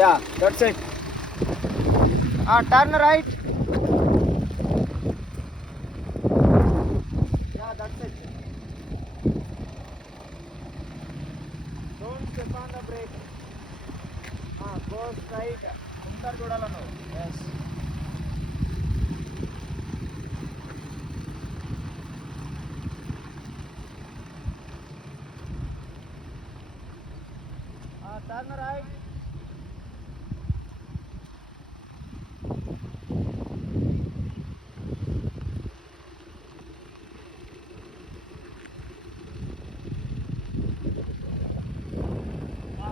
Yeah, that's it. Turn right. Yeah, that's it. Don't step on the brake. Go straight. Untar చూడాలా నువ్వు. Yes. Turn right.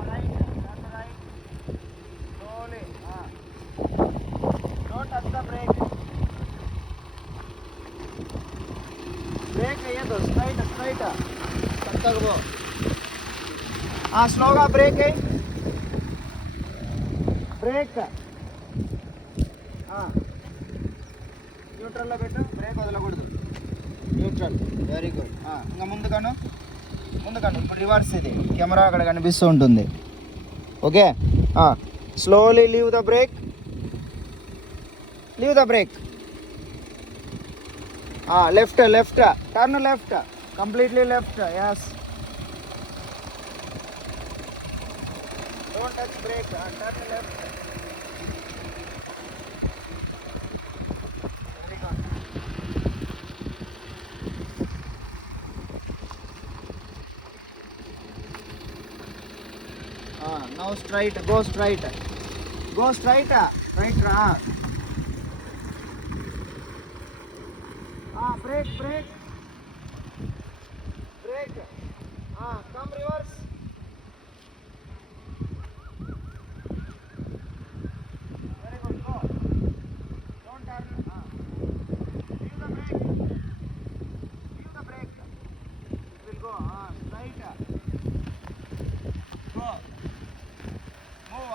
Right. Turn right. Slowly. Don't touch the brake. Brake వేయద్దు. Straight. పక్కకు పో. స్లోగా బ్రేక్ వేయి. బ్రేక్ న్యూట్రల్లో పెట్టు. Brake వదలకూడదు. న్యూట్రల్. Very good. ఇంకా ముందుగాను. ఇప్పుడు రివర్స్. ఇది కెమెరా అక్కడ కనిపిస్తూ ఉంటుంది. Okay. Slowly leave the brake. Left. Turn left. Completely left. Yes. Don't touch brake. Turn left. Very good. Now straight. Go straight. Right. Brake. Come reverse.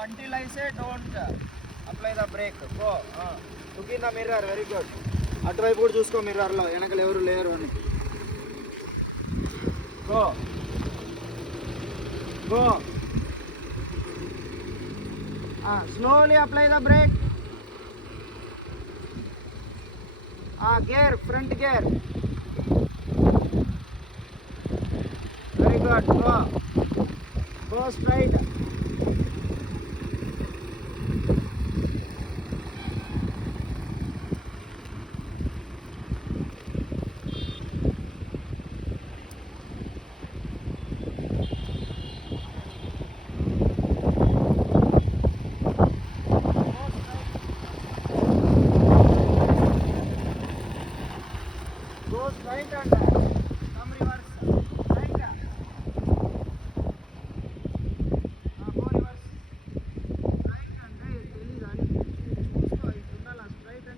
Until I say don't apply the brake. Go. Look in the mirror. Very good. అటువైపు కూడా చూసుకో మిర్రర్లో వెనకలు ఎవరు లేరు అని. Go. Slowly apply the brake. Gear, front gear. Very good. Go straight. Go straight and